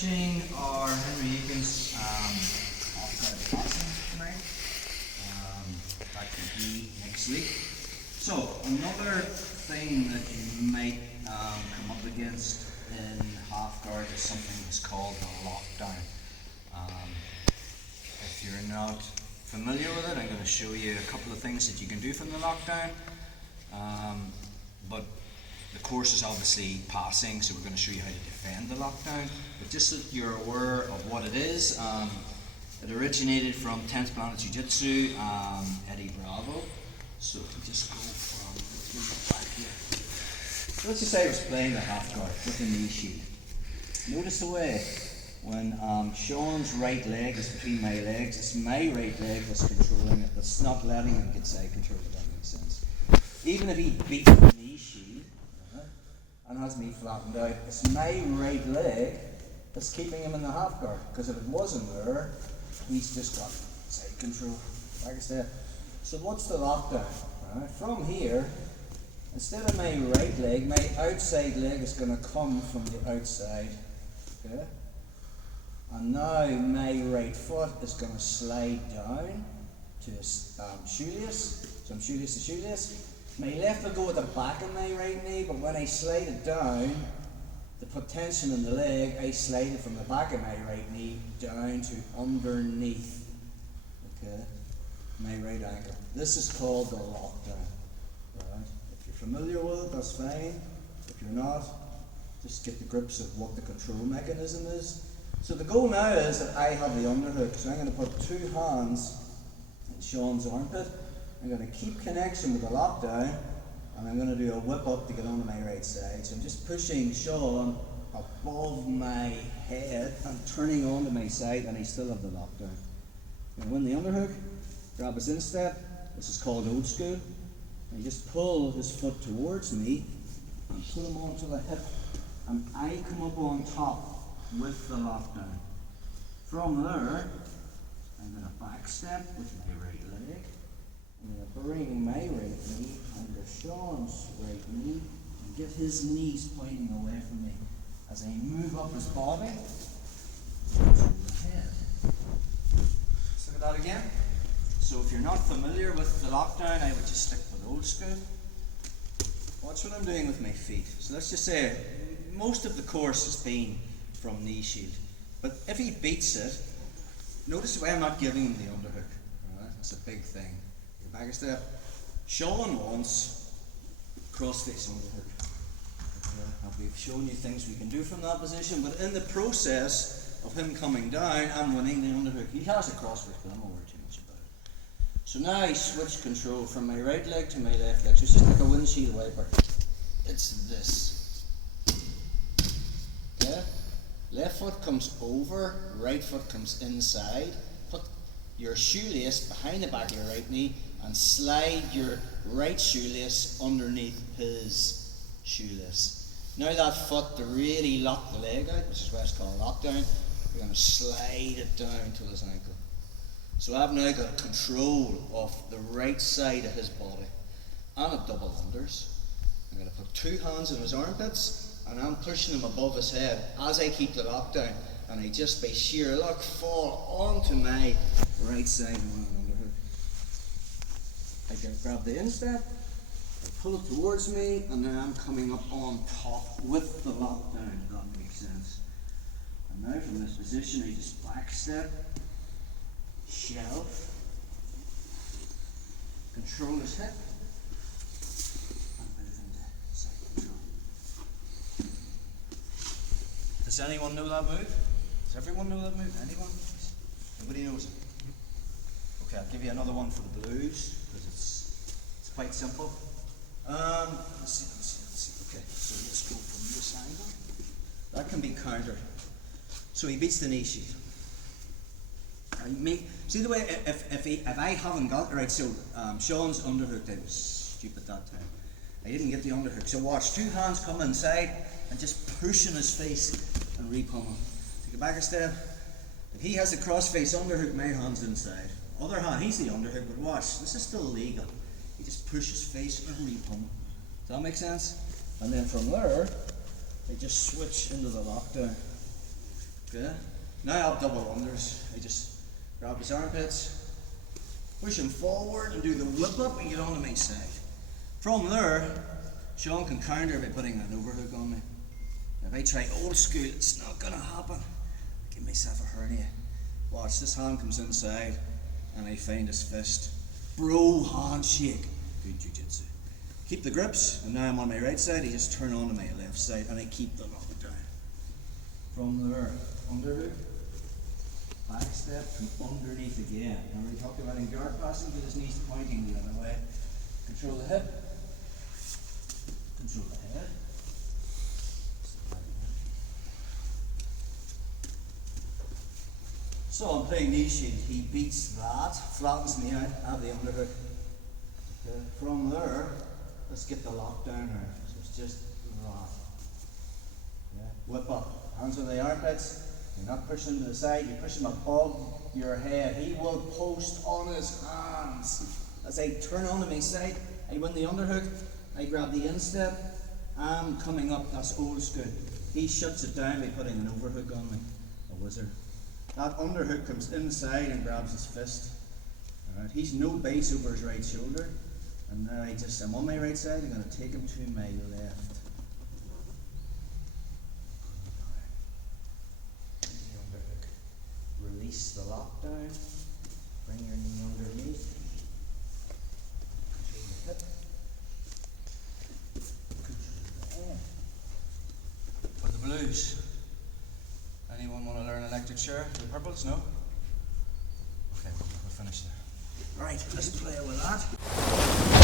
finishing our Henry Akins offside passing tonight. That could be next week. So another thing that you might come up against in half guard is something that's called the lockdown. If you're not familiar with it, I'm going to show you a couple of things that you can do from the lockdown. But the course is obviously passing, so we're going to show you how to defend the lockdown. But just so that you're aware of what it is, it originated from 10th Planet Jiu-Jitsu, Eddie Bravo. So if we just go from back here. So let's just say I was playing the half guard with a knee shield. Notice the way when Sean's right leg is between my legs, it's my right leg that's controlling it. That's not letting him get side control, if that makes sense. Even if he beats the knee shield and has me flattened out, it's my right leg that's keeping him in the half guard. Because if it wasn't there, he's just got side control, like I said. So what's the lockdown? Right? From here, instead of my right leg, my outside leg is going to come from the outside. Okay? And now my right foot is going to slide down to a shoelace. So I'm shoelace to shoelace. My left will go at the back of my right knee, but when I slide it down, to put tension in the leg, I slide it from the back of my right knee down to underneath, okay, my right ankle. This is called the lockdown. Right? If you're familiar with it, that's fine. If you're not, just get the grips of what the control mechanism is. So the goal now is that I have the underhook, so I'm going to put two hands in Sean's armpit. I'm going to keep connection with the lockdown, and I'm going to do a whip up to get onto my right side. So I'm just pushing Sean above my head and turning onto my side, and I still have the lockdown. I'm going to win the underhook, grab his instep. This is called old school. And just pull his foot towards me and put him onto the hip, and I come up on top with the lockdown. From there, I'm going to back step with my right leg. I'm going to bring my right knee under Sean's right knee and get his knees pointing away from me as I move up his body to the head. Let's look at that again. So if you're not familiar with the lockdown, I would just stick with old school. Watch what I'm doing with my feet. So let's just say most of the course has been from knee shield. But if he beats it, notice the way I'm not giving him the underhook. Right? That's a big thing. Back a step. Sean wants cross-face underhook. Okay. We've shown you things we can do from that position, but in the process of him coming down, I'm winning the underhook. He has a cross-face, but I'm not worried too much about it. So now I switch control from my right leg to my left leg. So it's just like a windshield wiper. It's this. Okay? Left foot comes over, right foot comes inside. Put your shoelace behind the back of your right knee and slide your right shoelace underneath his shoelace. Now that foot, to really lock the leg out, which is why it's called lockdown, we're going to slide it down to his ankle. So I've now got control of the right side of his body and a double unders. I'm going to put two hands in his armpits and I'm pushing him above his head as I keep the lockdown, and I just by sheer luck fall onto my right side with an underhook. I can grab the instep, I pull it towards me, and then I'm coming up on top with the lockdown, if that makes sense. And now from this position, I just back step, shelf, control his hip, and move into side control. Does anyone know that move? Does everyone know that move? Anyone? Nobody knows it. Okay, I'll give you another one for the blues, because it's quite simple. Let's see. Okay, so let's go from this angle. That can be countered. So he beats the knee shield. See the way, if I haven't got it right, so Sean's underhook, I was stupid that time. I didn't get the underhook. So watch, two hands come inside and just push in his face and re-pummel. Take it back a step. If he has a cross-face underhook, my hand's inside. Other hand, he's the underhook, but watch, this is still illegal. He just pushes face and re-pummel. Does that make sense? And then from there, I just switch into the lockdown. Okay. Now I'll double unders. I just grab his armpits, push him forward and do the whip up and get onto my side. From there, Sean can counter by putting an overhook on me. If I try old school, it's not going to happen. I give myself a hernia. Watch, this hand comes inside and I find his fist. Bro handshake. Good jiu-jitsu. Keep the grips, and now I'm on my right side, I just turn on to my left side and I keep the lockdown. From there, underhook, back step, from underneath again. Now we talked about in guard passing, get his knees pointing the other way. Control the hip, control the head. So I'm playing knee shield, he beats that, flattens me out, I have the underhook. Okay. From there, let's get the lockdown here. So it's just that. Yeah. Whip up, hands on the armpits, you're not pushing him to the side, you push him above your head. He will post on his hands. As I turn onto my side, I win the underhook, I grab the instep, I'm coming up, that's old school. He shuts it down by putting an overhook on me, a wizard. That underhook comes inside and grabs his fist. Alright, he's no base over his right shoulder. And now I'm on my right side, I'm going to take him to my left. The underhook. Release the lockdown. Bring your knee underneath. Control the hip. Control the head. For the blues. Anyone want to learn electric chair? The purples? No? Okay, we'll finish there. Right, let's play with that.